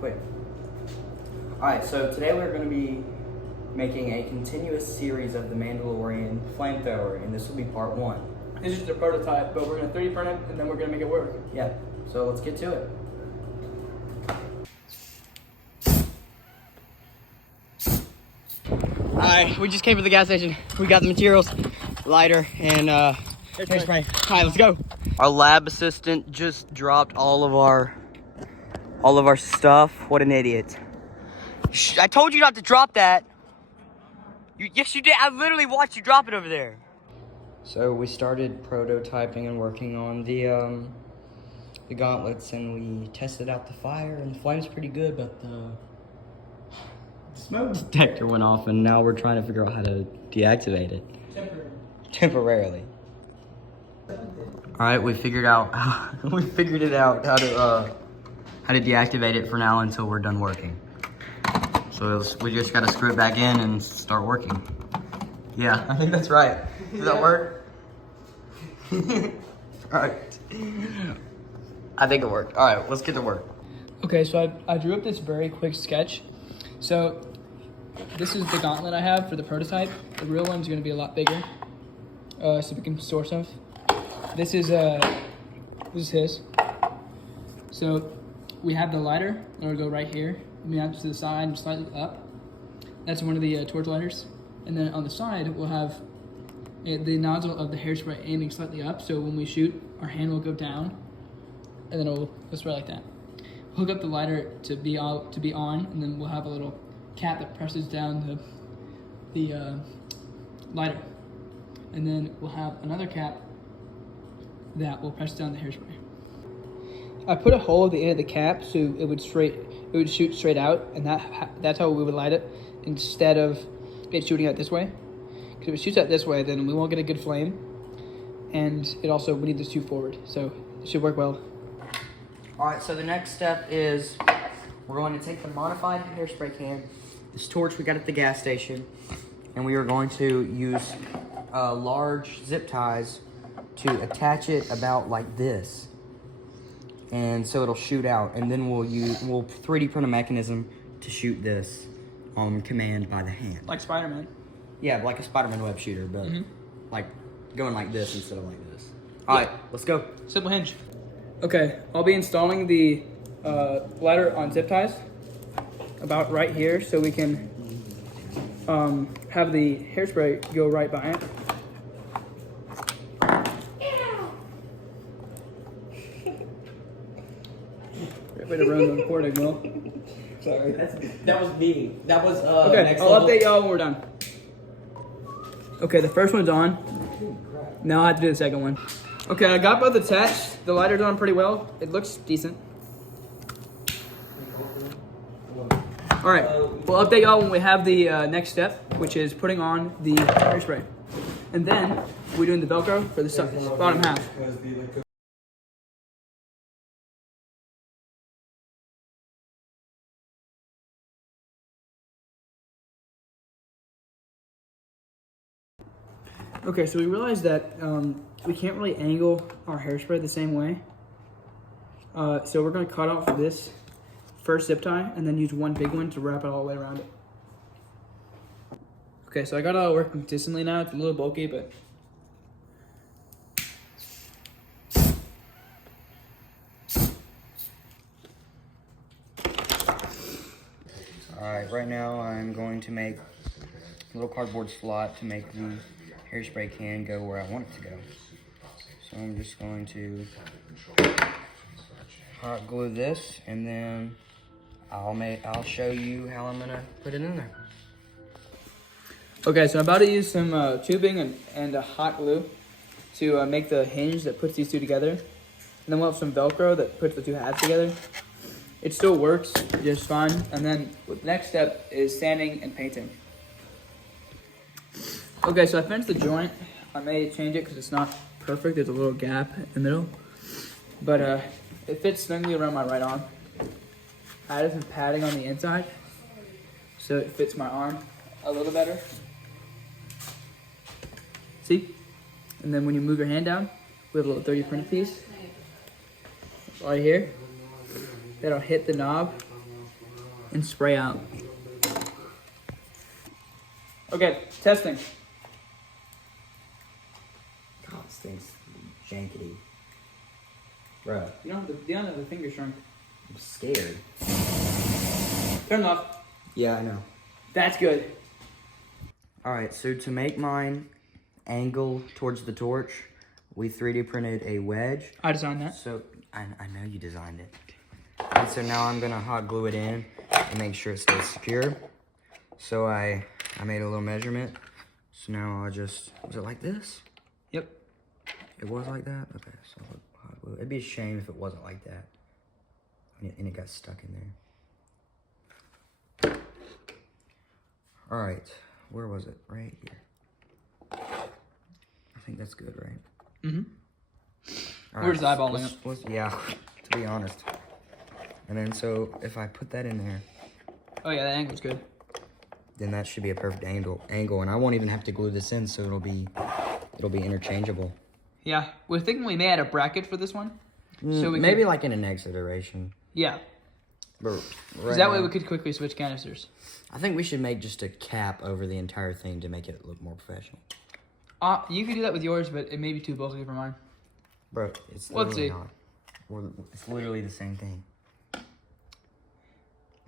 quick. Alright, so today we're going to be making a continuous series of the Mandalorian flamethrower, and this will be part 1. This is just a prototype, but we're going to 3D print it, and then we're going to make it work. Yeah, so let's get to it. Alright, we just came to the gas station. We got the materials, lighter, and hairspray. Alright, let's go. Our lab assistant just dropped all of our stuff. What an idiot. I told you not to drop that. Yes, you did. I literally watched you drop it over there. So we started prototyping and working on the gauntlets, and we tested out the fire, and the flame's pretty good, but the smoke detector went off, and now we're trying to figure out how to deactivate it. Temporarily. All right, we figured it out how to deactivate it for now until we're done working. So we just gotta screw it back in and start working. Yeah, I think that's right. Does that work? All right. I think it worked. All right, let's get to work. Okay, so I drew up this very quick sketch. So this is the gauntlet I have for the prototype. The real one's going to be a lot bigger, so we can store stuff. This is his. So we have the lighter. It'll go right here. We have to the side and slightly up. That's one of the torch lighters. And then on the side, we'll have the nozzle of the hairspray aiming slightly up. So when we shoot, our hand will go down, and then it'll spray like that. Hook up the lighter to be on, and then we'll have a little cap that presses down the lighter, and then we'll have another cap that will press down the hairspray. I put a hole at the end of the cap so it would shoot straight out, and that's how we would light it instead of it shooting out this way. Because if it shoots out this way, then we won't get a good flame, and we need to shoot forward, so it should work well. Alright, so the next step is we're going to take the modified hairspray can, this torch we got at the gas station, and we are going to use large zip ties to attach it about like this. And so it'll shoot out, and then we'll 3D print a mechanism to shoot this on command by the hand. Like Spider-Man. Yeah, like a Spider-Man web shooter, but like going like this instead of like this. Alright, let's go. Simple hinge. Okay, I'll be installing the lighter on zip ties about right here, so we can have the hairspray go right by it. Great way to ruin the recording, Will. Sorry, that was me. That was okay, next I'll level. update y'all when we're done. Okay, the first one's on. Now I have to do the second one. Okay, I got both attached. The lighter's on pretty well. It looks decent. All right, we'll update y'all when we have the next step, which is putting on the hairspray. And then we're doing the Velcro for the bottom half. Okay, so we realized that we can't really angle our hairspray the same way. So we're gonna cut off this first zip tie and then use one big one to wrap it all the way around it. Okay, so I got it all working consistently now. It's a little bulky, but. Alright, right now I'm going to make a little cardboard slot to make the hairspray can go where I want it to go. So I'm just going to hot glue this, and then I'll show you how I'm gonna put it in there. Okay, so I'm about to use some tubing and a hot glue to make the hinge that puts these two together. And then we'll have some Velcro that puts the two halves together. It still works just fine. And then the next step is sanding and painting. Okay, so I finished the joint. I may change it because it's not perfect. There's a little gap in the middle. But it fits snugly around my right arm. I added some padding on the inside so it fits my arm a little better. See? And then when you move your hand down, we have a little 3D printed piece right here that'll hit the knob and spray out. Okay, testing. God, this thing's jankety. Bruh, You don't have the finger shrunk. I'm scared. Turn it off. Yeah, I know. That's good. Alright, so to make mine angle towards the torch, we 3D printed a wedge. I designed that. So, I know you designed it. And so now I'm gonna hot glue it in and make sure it stays secure. So I made a little measurement. So now I'll just, was it like this? Yep. It was like that? Okay, so hot glue. It'd be a shame if it wasn't like that. And it got stuck in there. Alright, where was it? Right here. I think that's good, right? Mm-hmm. All We're just right, eyeballing it. Yeah, to be honest. And then so if I put that in there, Oh yeah, that angle's good. then that should be a perfect angle, and I won't even have to glue this in, so it'll be interchangeable. Yeah, we're thinking we may add a bracket for this one. So we Maybe could, like in the next iteration. yeah, But because that way we could quickly switch canisters. I think we should make just a cap over the entire thing to make it look more professional. You could do that with yours, but it may be too bulky for mine. Bro, it's Let's literally see. not. It's literally the same thing.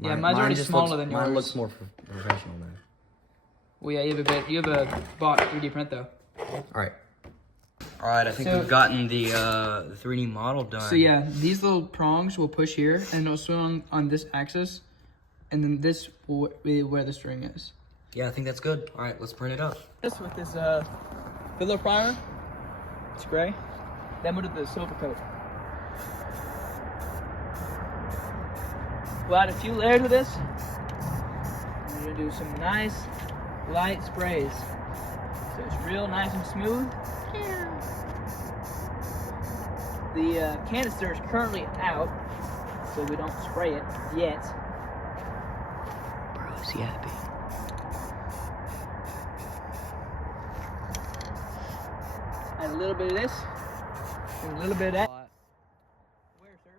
Yeah, mine's already just smaller looks, than Mine yours. looks more professional though. Well, yeah, you have a bought 3D print though. Alright, I think So- we've gotten the 3D model done. So yeah, these little prongs will push here, and it'll swing on this axis, and then this will be where the string is. Yeah, I think that's good. Alright, let's print it up. This with this filler primer, it's gray. Then we'll do the silver coat. We'll add a few layers of this. We're gonna do some nice light sprays, so it's real nice and smooth. The canister is currently out, so we don't spray it yet. Bro, is he happy? Add a little bit of this, and a little bit of that. Where, sir?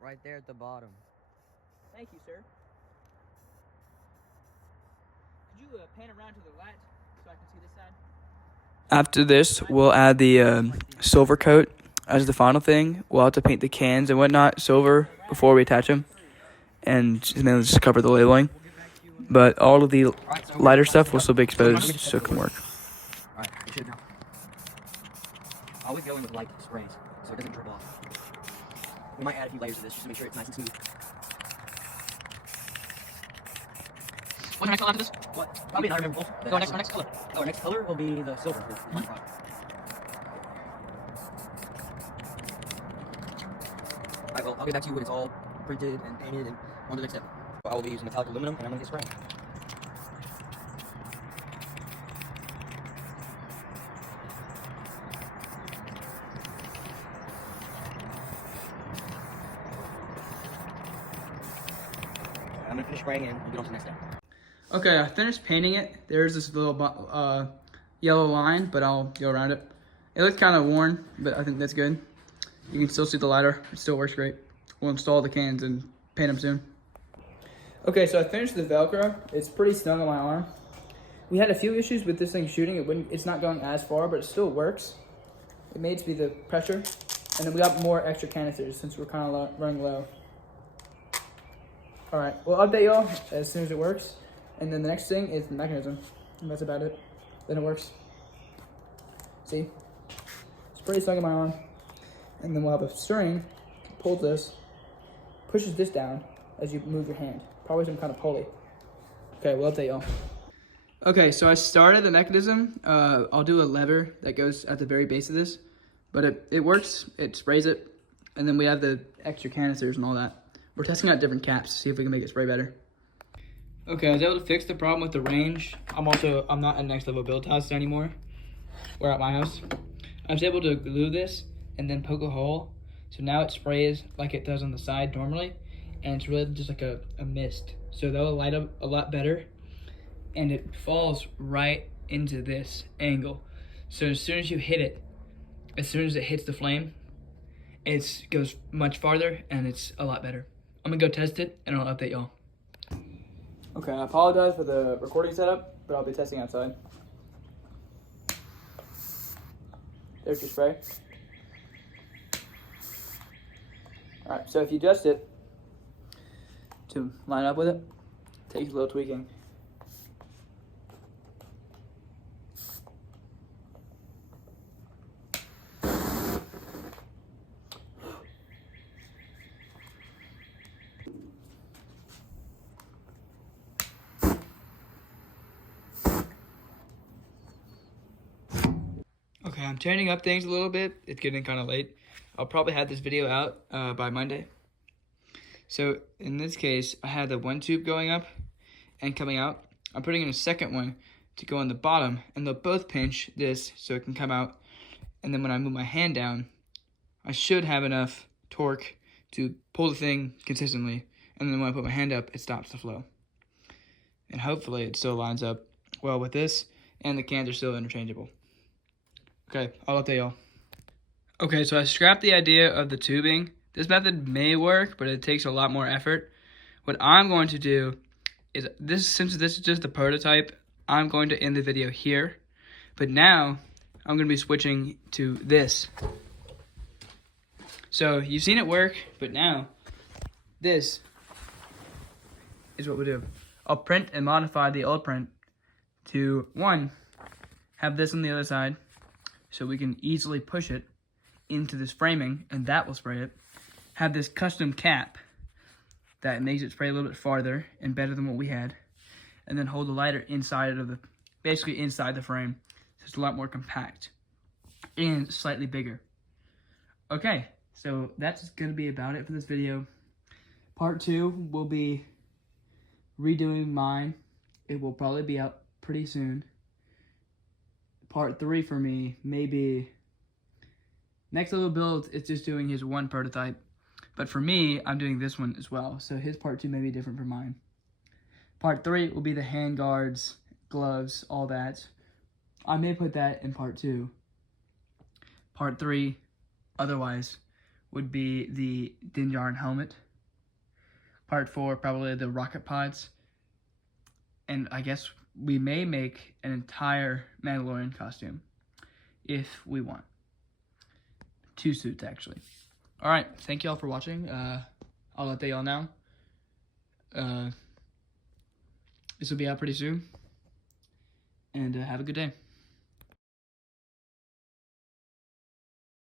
Right there at the bottom. Thank you, sir. Could you pan around to the light so I can see this side? After this, we'll add the silver coat as the final thing. We'll have to paint the cans and whatnot silver before we attach them, and then just cover the labeling. But all of the lighter stuff will still be exposed, so it can work. Alright, it should now. I always go in with light sprays, so it doesn't drip off. We might add a few layers of this just to make sure it's nice and smooth. What's the next color after this? What? Probably another memorable. Our next color. Oh, our next color will be the silver. Alright, well, I'll get back to you when it's all printed and painted and on to the next step. I will be using metallic aluminum and I'm going to get spraying. I'm going to finish spraying and we'll get on to the next step. Okay, I finished painting it. There's this little yellow line, but I'll go around it. It looks kind of worn, but I think that's good. You can still see the lighter. It still works great. We'll install the cans and paint them soon. Okay, so I finished the Velcro. It's pretty snug on my arm. We had a few issues with this thing shooting. It's not going as far, but it still works. It may just be the pressure. And then we got more extra canisters since we're kind of running low. All right, we'll update y'all as soon as it works. And then the next thing is the mechanism. And that's about it. Then it works. See? It's pretty snug on my arm. And then we'll have a string, pulls this, pushes this down as you move your hand. Probably some kind of pulley. Okay, we'll update y'all. Okay, so I started the mechanism. I'll do a lever that goes at the very base of this. But it works, it sprays it. And then we have the extra canisters and all that. We're testing out different caps to see if we can make it spray better. Okay, I was able to fix the problem with the range. I'm not at next level build house anymore. We're at my house. I was able to glue this and then poke a hole. So now it sprays like it does on the side normally. And it's really just like a mist. So that'll light up a lot better. And it falls right into this angle. So as soon as you hit it, as soon as it hits the flame, it goes much farther and it's a lot better. I'm gonna go test it and I'll update y'all. Okay, I apologize for the recording setup, but I'll be testing outside. There's your spray. Alright, so if you adjust it to line up with it, takes a little tweaking. Okay, I'm turning up things a little bit. It's getting kind of late. I'll probably have this video out by Monday. So in this case, I have the one tube going up and coming out. I'm putting in a second one to go on the bottom, and they'll both pinch this so it can come out. And then when I move my hand down, I should have enough torque to pull the thing consistently. And then when I put my hand up, it stops the flow. And hopefully it still lines up well with this, and the cans are still interchangeable. Okay, I'll update y'all. Okay, so I scrapped the idea of the tubing. This method may work, but it takes a lot more effort. What I'm going to do is, since this is just the prototype, I'm going to end the video here. But now, I'm going to be switching to this. So, you've seen it work, but now, this is what we do. I'll print and modify the old print to, one, have this on the other side, so we can easily push it into this framing, and that will spray it. Have this custom cap that makes it spray a little bit farther and better than what we had. And then hold the lighter inside of basically inside the frame. So it's a lot more compact and slightly bigger. Okay, so that's going to be about it for this video. Part 2 will be redoing mine. It will probably be out pretty soon. Part 3 for me, maybe next level build is just doing his one prototype. But for me, I'm doing this one as well. So his part 2 may be different from mine. Part 3 will be the hand guards, gloves, all that. I may put that in part 2. Part 3, otherwise, would be the Din Djarin helmet. Part 4, probably the rocket pods. And I guess we may make an entire Mandalorian costume if we want. 2 suits, actually. Alright, thank y'all for watching. I'll update y'all now. This will be out pretty soon. And have a good day.